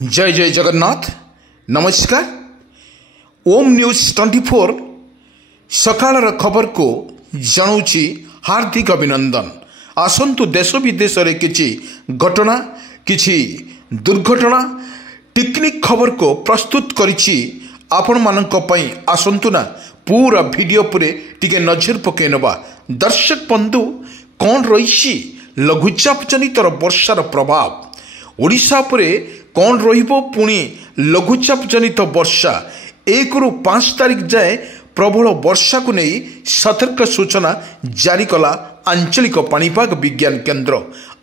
जय जय जगन्नाथ। नमस्कार। ओम न्यूज 24 सकाळर खबर को जनाऊँची हार्दिक अभिनंदन। आसंतु देश विदेश रे किछि घटना किछि दुर्घटना टेक्निक खबर को प्रस्तुत करिछि आपण मानक पई। आसंतु ना पूरा वीडियो पुरे टिके नजर पके नबा। दर्शक बंधु कौन रही लघुचाप जनित वर्षार प्रभाव ओडिशा परे कौन रहिबो पुणी लघुचाप जनित वर्षा 1 ରୁ 5 तारीख जाए प्रबल वर्षा को नहीं सतर्क सूचना जारी कला आंचलिक पाणीपाग विज्ञान केन्द्र।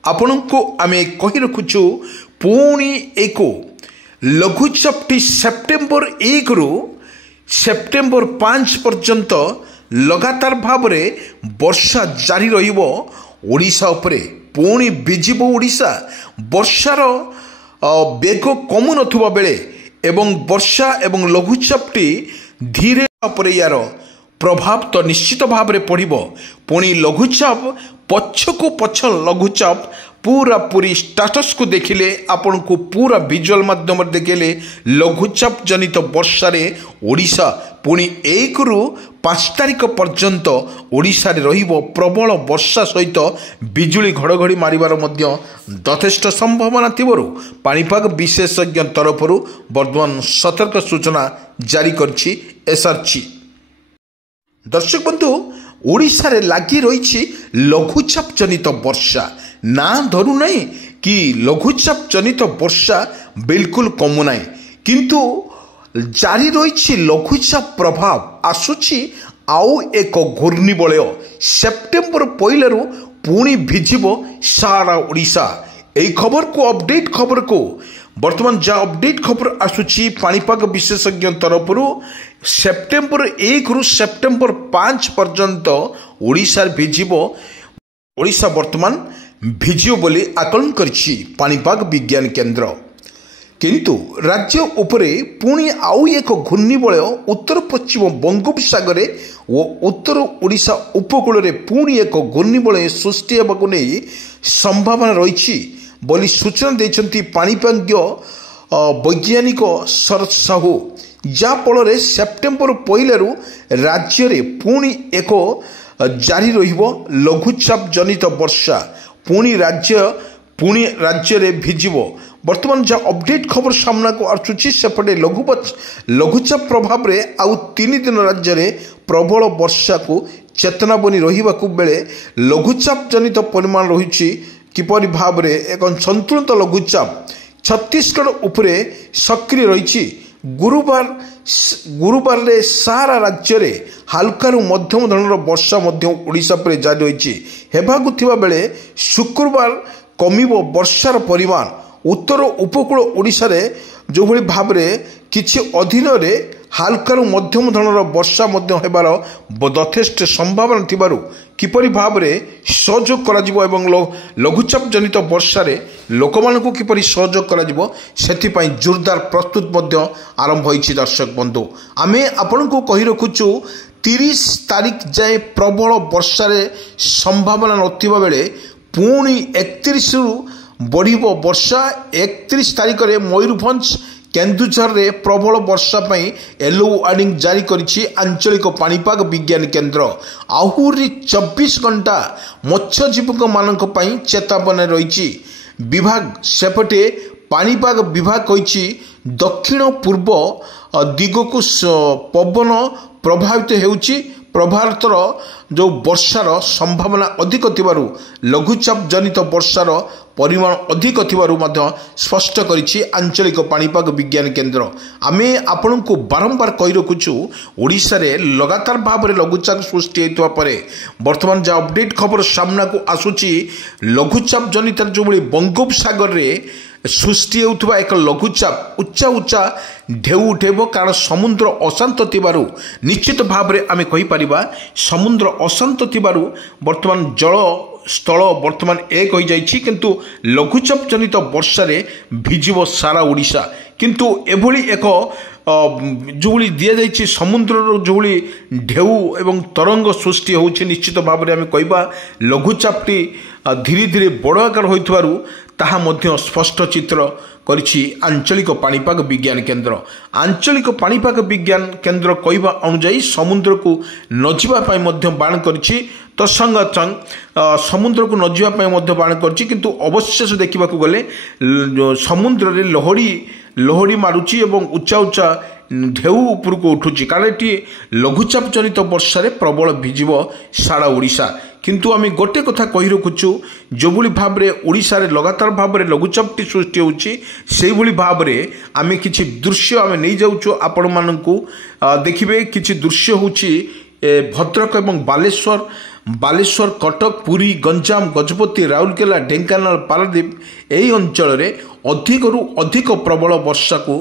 आपण को आमे कहि रखुछु पुणी एक लघुचापटी सेप्टेम्बर 1 ରୁ सेप्टेम्बर 5 पर्यंत लगातार भाव में वर्षा जारी रहिबो ओडिशा उपरे। पुणी बिजिबो ओडिशा वर्षार बेग कमु नथुबा बेले एवं वर्षा एवं लघुचापटी धीरे परे यार प्रभाव तो निश्चित भाव में पड़िबो। पुणी लघुचाप पछकु पछ लघुचाप पूरा पूरी स्टाटस को देखिले आपण को पूरा विजुअल माध्यम देखिले लघुचाप जनित वर्षा रे ओडिशा पुणी 1 ରୁ 5 तारीख पर्यंत ओडिशा रे रहिबो प्रबल वर्षा सहित बिजुली घड़घड़ी मारिबार मध्य यथेष्ट संभावना थिबरु पाणीपाग विशेषज्ञ तरफरु वर्तमान सतर्क सूचना जारी करछि एसआरसी। दर्शक बंधु ओडिशा रे लागी रही लघुचाप जनित वर्षा ना धरू नहीं कि लघुचाप जनित वर्षा बिल्कुल कमु नहीं किंतु जारी रही लघुचाप प्रभाव आसुची आउ एक घूर्णिबलय सेप्टेम्बर 1 ରୁ पुणी भिजिबो सारा ओडिशा। यही खबर को अपडेट खबर को वर्तमान जहाँ अपडेट खबर आसुची पाणीपाग विशेषज्ञ तरफरु सेप्टेम्बर 1 ରୁ सेप्टेम्बर 5 पर्यंत ओडिशा भिजिबो। ओडिशा वर्तमान भिजियो बोली आकलन करछि पाणीपाग विज्ञान केन्द्र। किंतु राज्य उपरे पुणी आउ एक घूर्णिबलय उत्तर पश्चिम बंगोपसागर और उत्तर ओडिशा उपकूल रे पुणी एक घूर्णिबलय सृष्टि होबाकु नहीं संभावना रही बोली सूचना देछंती पाणीपाग वैज्ञानिक शरद साहू। जाफल सेप्टेम्बर 1 ରୁ राज्य रे पुणी एक जारी रहिबो लघुचाप जनित वर्षा पुणी राज्य रे भिजिबो। वर्तमान जहाँ अपडेट खबर सामना को आसुची सेपटे लघुचाप प्रभाव रे आउ 3 दिन राज्य रे प्रबल वर्षा को चेतनाबनी रहिबाकु बेले लघुचाप जनित परिमाण रही किपरि भाव रे एक संतुलित लघुचाप छत्तीसगढ़ उपरे सक्रिय रही। गुरुवार रे सारा राज्य रे हल्का रु मध्यम धरणर वर्षा ओडिशा पर जारी रही हेबाकु थिबा बेले शुक्रवार कमिबो वर्षार परिमाण। उत्तर उपकूल ओडिशा रे जो भली भाव रे किछि अधीन रे हल्का रु मध्यम धरणर वर्षा हेबार यथेष्ट संभावना थिबारु किपरि भाव रे सहयोग करा जिवो एवं लघुचाप जनित वर्षा रे लोकमानकु किपरि सहयोग करा जिवो सेथि पई जोरदार प्रस्तुत मध्य आरंभ होईछि। दर्शक बंधु आमे आपनकु कहि रखुछु 30 तारीख जाए प्रबल वर्षा रे संभावना नथिबा बेले पुणी 31 ରୁ बढ़िबो वर्षा। 31 तारीख रे मयूरभंज केन्दुझर रे प्रबल वर्षा पई येलो वार्निंग जारी करिछि आंचलिक पाणीपाग विज्ञान केन्द्र। आहुरी 24 घंटा मत्स्यजीवक मानक पई चेतावनी रहिछि। विभाग सेपटे पाणीपाग विभाग कहिछि दक्षिण पूर्व दिगकु पवन प्रभावित हेउछि। प्रभातर जो वर्षार संभावना अधिक थिबारु लघुचाप जनित वर्षार परिमाण अधिक थिबारु मध्य स्पष्ट करिछि आंचलिक पाणीपाग विज्ञान केन्द्र। आमे आपनकु बारंबार कहि रखुछु ओडिशा रे लगातार भाव में लघुचाप सृष्टि होइतबा परे वर्तमान जा अपडेट खबर सामना को आसुची लघुचाप जनित जो भली बंगोपसागर रे सृष्टि होउथबा एक लघुचाप उच्चा उच्चा ढेउ उठेब कारण समुद्र अशांत थिबारु निश्चित भाव में आमे कहि परिबा समुद्र अशांत थिबारु वर्तमान जल स्थल वर्तमान एक हो जाइछि किंतु लघुचाप जनित वर्षा रे भिजिबो सारा ओडिशा। किंतु एभली एक जो दि जाइए समुद्र जो ढेउ एवं तरंग सृष्टि होछि निश्चित भाव में आम कहवा लघुचापटी धीरे धीरे बड़ आकार हो ତାହା ମଧ୍ୟ ସ୍ପଷ୍ଟ ଚିତ୍ର କରିଛି ଆଞ୍ଚଳିକ ପାଣିପାଗ ବିଜ୍ଞାନ କେନ୍ଦ୍ର। ଆଞ୍ଚଳିକ ପାଣିପାଗ ବିଜ୍ଞାନ କେନ୍ଦ୍ର କହିବା ଅନୁଯାୟୀ ସମୁଦ୍ରକୁ ନଯିବା ପାଇଁ ମଧ୍ୟ ବାରଣ କରିଛି। ତତ୍ସଙ୍ଗେ ସମୁଦ୍ରକୁ ନଯିବା ପାଇଁ ମଧ୍ୟ ବାରଣ କରିଛି। କିନ୍ତୁ ଅବଶେଷ ଦେଖିବାକୁ ଗଲେ ସମୁଦ୍ରରେ ଲହଡ଼ି ମାରୁଛି ଏବଂ ଉଚ୍ଚା ଉଚ୍ଚା ଢେଉ ଉପରକୁ ଉଠୁଛି, କାରଣ ଏଠି ଲଘୁଚାପ ଜନିତ ବର୍ଷାରେ ପ୍ରବଳ ଭିଜିବ ସାରା ଓଡ଼ିଶା। କିନ୍ତୁ ଆମେ ଗୋଟେ କଥା କହି ରଖୁଛୁ, ଯେଉଁଭଳି ଭାବରେ ଓଡ଼ିଶାରେ ଲଗାତାର ଭାବରେ ଲଘୁଚାପଟି ସୃଷ୍ଟି ହେଉଛି, ସେଇଭଳି ଭାବରେ ଆମେ କିଛି ଦୃଶ୍ୟ ଆମେ ନେଇଯାଉଛୁ ଆପଣମାନଙ୍କୁ। ଦେଖିବେ କିଛି ଦୃଶ୍ୟ ହେଉଛି ଭଦ୍ରକ ଏବଂ ବାଲେଶ୍ୱର, କଟକ, ପୁରୀ, ଗଞ୍ଜାମ, ଗଜପତି, ରାଉରକେଲା, ଢେଙ୍କାନାଳ, ପାରାଦୀପ ଏହି ଅଞ୍ଚଳରେ ଅଧିକରୁ ଅଧିକ ପ୍ରବଳ ବର୍ଷାକୁ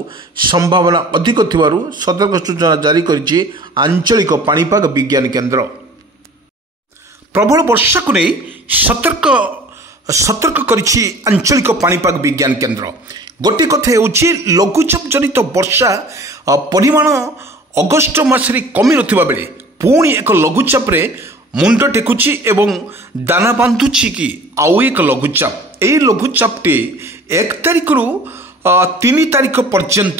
ସମ୍ଭାବନା ଅଧିକ ଥିବାରୁ ସତର୍କ ସୂଚନା ଜାରି କରିଛି ଆଞ୍ଚଳିକ ପାଣିପାଗ ବିଜ୍ଞାନ କେନ୍ଦ୍ର। ପ୍ରବଳ ବର୍ଷାକୁ ନେଇ ସତର୍କ କରିଛି ଆଞ୍ଚଳିକ ପାଣିପାଗ ବିଜ୍ଞାନ କେନ୍ଦ୍ର। ଗୋଟିଏ କଥା ହେଉଛି ଲଘୁଚାପ ଜନିତ ବର୍ଷା ପରିମାଣ ଅଗଷ୍ଟ ମାସରେ କମି ନଥିବା ବେଳେ ପୁଣି ଏକ ଲଘୁଚାପରେ ମୁଣ୍ଡ ଟେକୁଛି ଏବଂ ଦାନା ବାନ୍ଧୁଛି କି ଆଉ ଏକ ଲଘୁଚାପ। ଏହି ଲଘୁଚାପଟି 1 ତାରିଖରୁ 3 ତାରିଖ ପର୍ଯ୍ୟନ୍ତ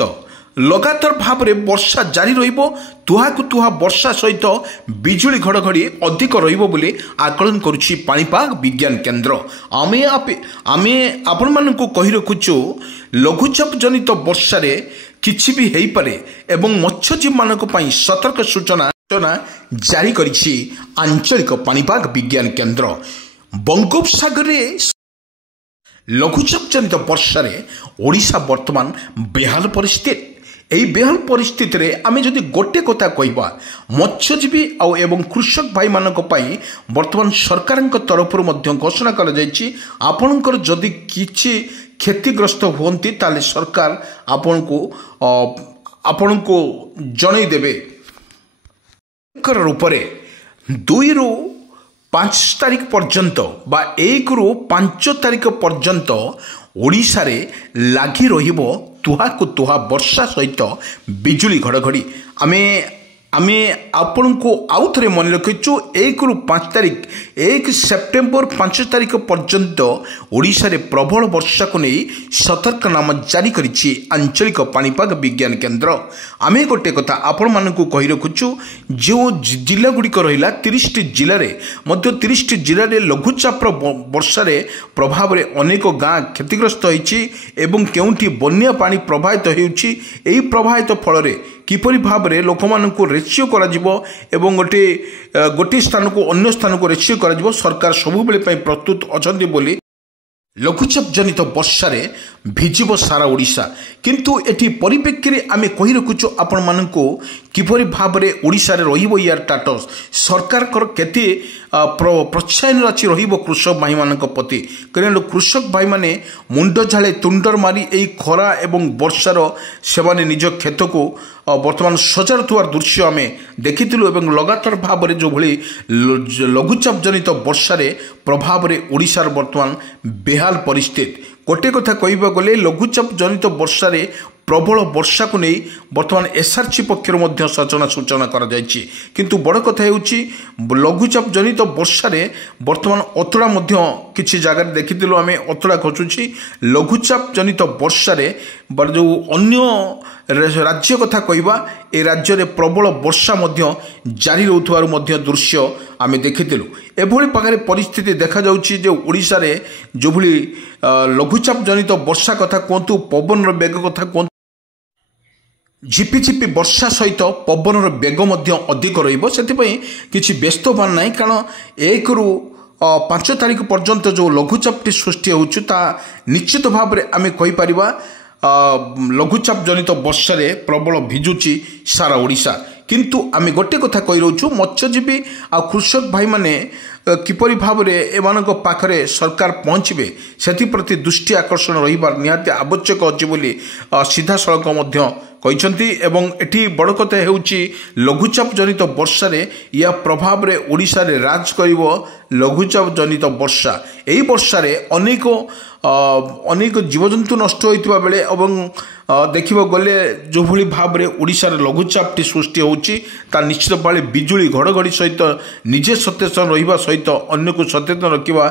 ଲଗାତାର ଭାବରେ ବର୍ଷା ଜାରି ରହିବ। ତୁହାକୁ ତୁହା ବର୍ଷା ସହିତ ବିଜୁଳି ଘଡ଼ଘଡ଼ି ଅଧିକ ରହିବ ବୋଲି ଆକଳନ କରୁଛି ପାଣିପାଗ ବିଜ୍ଞାନ କେନ୍ଦ୍ର। ଆମେ ଆପଣମାନଙ୍କୁ କହି ରଖୁଛୁ ଲଘୁଚାପ ଜନିତ ବର୍ଷାରେ କିଛି ବି ହେଇପାରେ ଏବଂ ମତ୍ସ୍ୟଜୀବୀମାନଙ୍କ ପାଇଁ ସତର୍କ ସୂଚନା ଜାରି କରିଛି ଆଞ୍ଚଳିକ ପାଣିପାଗ ବିଜ୍ଞାନ କେନ୍ଦ୍ର। ବଙ୍ଗୋପସାଗରରେ ଲଘୁଚାପ ଜନିତ ବର୍ଷାରେ ଓଡ଼ିଶା ବର୍ତ୍ତମାନ ବେହାଲ ପରିସ୍ଥିତି। ଏହି ବେହାଲ ପରିସ୍ଥିତିରେ ଆମେ ଯଦି ଗୋଟେ କଥା କହିବା, ମତ୍ସ୍ୟଜୀବୀ ଏବଂ କୃଷକ ଭାଇମାନଙ୍କ ପାଇଁ ବର୍ତ୍ତମାନ ସରକାରଙ୍କ ତରଫରୁ ମଧ୍ୟ ଘୋଷଣା କରାଯାଇଛି, ଆପଣଙ୍କର ଯଦି କିଛି କ୍ଷତିଗ୍ରସ୍ତ ହୁଅନ୍ତି ତାହେଲେ ସରକାର ଆପଣଙ୍କୁ ଜଣାଇଦେବେ। ରୂପରେ 2 ରୁ 5 ତାରିଖ ପର୍ଯ୍ୟନ୍ତ ବା 1 ରୁ 5 ତାରିଖ ପର୍ଯ୍ୟନ୍ତ ଓଡ଼ିଶାରେ ଲାଗି ରହିବ ତୁହାକୁ ତୁହା ବର୍ଷା ସହିତ ବିଜୁଳି ଘଡ଼ଘଡ଼ି। ଆମେ ଆପଣଙ୍କୁ ଆଉ ଥରେ ମନେ ରଖିଛୁ 1 ରୁ 5 ତାରିଖ 1 ସେପ୍ଟେମ୍ବର 5 ତାରିଖ ପର୍ଯ୍ୟନ୍ତ ଓଡ଼ିଶାରେ ପ୍ରବଳ ବର୍ଷାକୁ ନେଇ ସତର୍କନାମା ଜାରି କରିଛି ଆଞ୍ଚଳିକ ପାଣିପାଗ ବିଜ୍ଞାନ କେନ୍ଦ୍ର। ଆମେ ଗୋଟେ କଥା ଆପଣମାନଙ୍କୁ କହି ରଖୁଛୁ, ଯେଉଁ ଜିଲ୍ଲାଗୁଡ଼ିକ ରହିଲା 30ଟି ଜିଲ୍ଲାରେ ମଧ୍ୟ 30ଟି ଜିଲ୍ଲାରେ ଲଘୁଚାପର ବର୍ଷାରେ ପ୍ରଭାବରେ ଅନେକ ଗାଁ କ୍ଷତିଗ୍ରସ୍ତ ହୋଇଛି ଏବଂ କେଉଁଠି ବନ୍ୟା ପାଣି ପ୍ରବାହିତ ହେଉଛି। ଏହି ପ୍ରବାହିତ ଫଳରେ କିପରି ଭାବରେ ଲୋକମାନଙ୍କୁ ରେସ୍କ୍ୟୁ କରାଯିବ ଏବଂ ଗୋଟିଏ ସ୍ଥାନକୁ ଅନ୍ୟ ସ୍ଥାନକୁ ରେସ୍କ୍ୟୁ କରାଯିବ, ସରକାର ସବୁବେଳେ ପାଇଁ ପ୍ରସ୍ତୁତ ଅଛନ୍ତି ବୋଲି ଲଘୁଚାପ ଜନିତ ବର୍ଷାରେ ଭିଜିବ ସାରା ଓଡ଼ିଶା। କିନ୍ତୁ ଏଠି ପରିପ୍ରେକ୍ଷୀରେ ଆମେ କହି ରଖୁଛୁ ଆପଣମାନଙ୍କୁ କିପରି ଭାବରେ ଓଡ଼ିଶାରେ ରହିବ ୟାର ଷ୍ଟାଟସ୍, ସରକାରଙ୍କର କେତେ ପ୍ରୋତ୍ସାହନ ରାଶି ରହିବ କୃଷକ ଭାଇମାନଙ୍କ ପ୍ରତି। କାରଣ କୃଷକ ଭାଇମାନେ ମୁଣ୍ଡ ଝାଳେ ତୁଣ୍ଡର ମାରି ଏହି ଖରା ଏବଂ ବର୍ଷାର ସେମାନେ ନିଜ କ୍ଷେତକୁ ବର୍ତ୍ତମାନ ସଜାଡ଼ୁଥିବାର ଦୃଶ୍ୟ ଆମେ ଦେଖିଥିଲୁ ଏବଂ ଲଗାତାର ଭାବରେ ଯେଉଁଭଳି ଲଘୁଚାପ ଜନିତ ବର୍ଷାରେ ପ୍ରଭାବରେ ଓଡ଼ିଶାର ବର୍ତ୍ତମାନ ବେହାଲ ପରିସ୍ଥିତି। ଗୋଟିଏ କଥା କହିବାକୁ ଗଲେ ଲଘୁଚାପ ଜନିତ ବର୍ଷାରେ ପ୍ରବଳ ବର୍ଷାକୁ ନେଇ ବର୍ତ୍ତମାନ ଏସ୍ଆର୍ସି ପକ୍ଷରୁ ମଧ୍ୟ ସୂଚନା କରାଯାଇଛି। କିନ୍ତୁ ବଡ଼ କଥା ହେଉଛି ଲଘୁଚାପ ଜନିତ ବର୍ଷାରେ ବର୍ତ୍ତମାନ ଅତଡ଼ା ମଧ୍ୟ କିଛି ଜାଗାରେ ଦେଖିଥିଲୁ ଆମେ ଅତଡ଼ା ଖସୁଛି। ଲଘୁଚାପ ଜନିତ ବର୍ଷାରେ ଯେଉଁ ଅନ୍ୟ ରାଜ୍ୟ କଥା କହିବା, ଏ ରାଜ୍ୟରେ ପ୍ରବଳ ବର୍ଷା ମଧ୍ୟ ଜାରି ରହୁଥିବାର ମଧ୍ୟ ଦୃଶ୍ୟ ଆମେ ଦେଖିଥିଲୁ। ଏଭଳି ପାଖରେ ପରିସ୍ଥିତି ଦେଖାଯାଉଛି ଯେ ଓଡ଼ିଶାରେ ଯେଉଁଭଳି ଲଘୁଚାପ ଜନିତ ବର୍ଷା କଥା କୁହନ୍ତୁ, ପବନର ବେଗ କଥା କୁହନ୍ତୁ, ଝିପିଝିପି ବର୍ଷା ସହିତ ପବନର ବେଗ ମଧ୍ୟ ଅଧିକ ରହିବ। ସେଥିପାଇଁ କିଛି ବ୍ୟସ୍ତ ହେବାର ନାହିଁ, କାରଣ 1 ରୁ 5 ତାରିଖ ପର୍ଯ୍ୟନ୍ତ ଯେଉଁ ଲଘୁଚାପଟି ସୃଷ୍ଟି ହେଉଛି ତାହା ନିଶ୍ଚିତ ଭାବରେ ଆମେ କହିପାରିବା ଲଘୁଚାପ ଜନିତ ବର୍ଷାରେ ପ୍ରବଳ ଭିଜୁଛି ସାରା ଓଡ଼ିଶା। କିନ୍ତୁ ଆମେ ଗୋଟେ କଥା କହି ରହୁଛୁ, ମତ୍ସ୍ୟଜୀବୀ ଆଉ କୃଷକ ଭାଇମାନେ କିପରି ଭାବରେ ଏମାନଙ୍କ ପାଖରେ ସରକାର ପହଞ୍ଚିବେ ସେଥିପ୍ରତି ଦୃଷ୍ଟି ଆକର୍ଷଣ ରହିବାର ନିହାତି ଆବଶ୍ୟକ ଅଛି ବୋଲି ସିଧାସଳଖ ମଧ୍ୟ କହିଛନ୍ତି। ଏବଂ ଏଠି ବଡ଼ କଥା ହେଉଛି ଲଘୁଚାପ ଜନିତ ବର୍ଷାରେ ଏହା ପ୍ରଭାବରେ ଓଡ଼ିଶାରେ ରାଜ କରିବ ଲଘୁଚାପ ଜନିତ ବର୍ଷା। ଏହି ବର୍ଷାରେ ଅନେକ ଜୀବଜନ୍ତୁ ନଷ୍ଟ ହୋଇଥିବା ବେଳେ ଏବଂ ଦେଖିବାକୁ ଗଲେ ଯେଉଁଭଳି ଭାବରେ ଓଡ଼ିଶାରେ ଲଘୁଚାପଟି ସୃଷ୍ଟି ହେଉଛି ତାହା ନିଶ୍ଚିତ ଭାବେ ବିଜୁଳି ଘଡ଼ଘଡ଼ି ସହିତ ନିଜେ ସଚେତନ ରହିବା ସହିତ ଅନ୍ୟକୁ ସଚେତନ ରଖିବା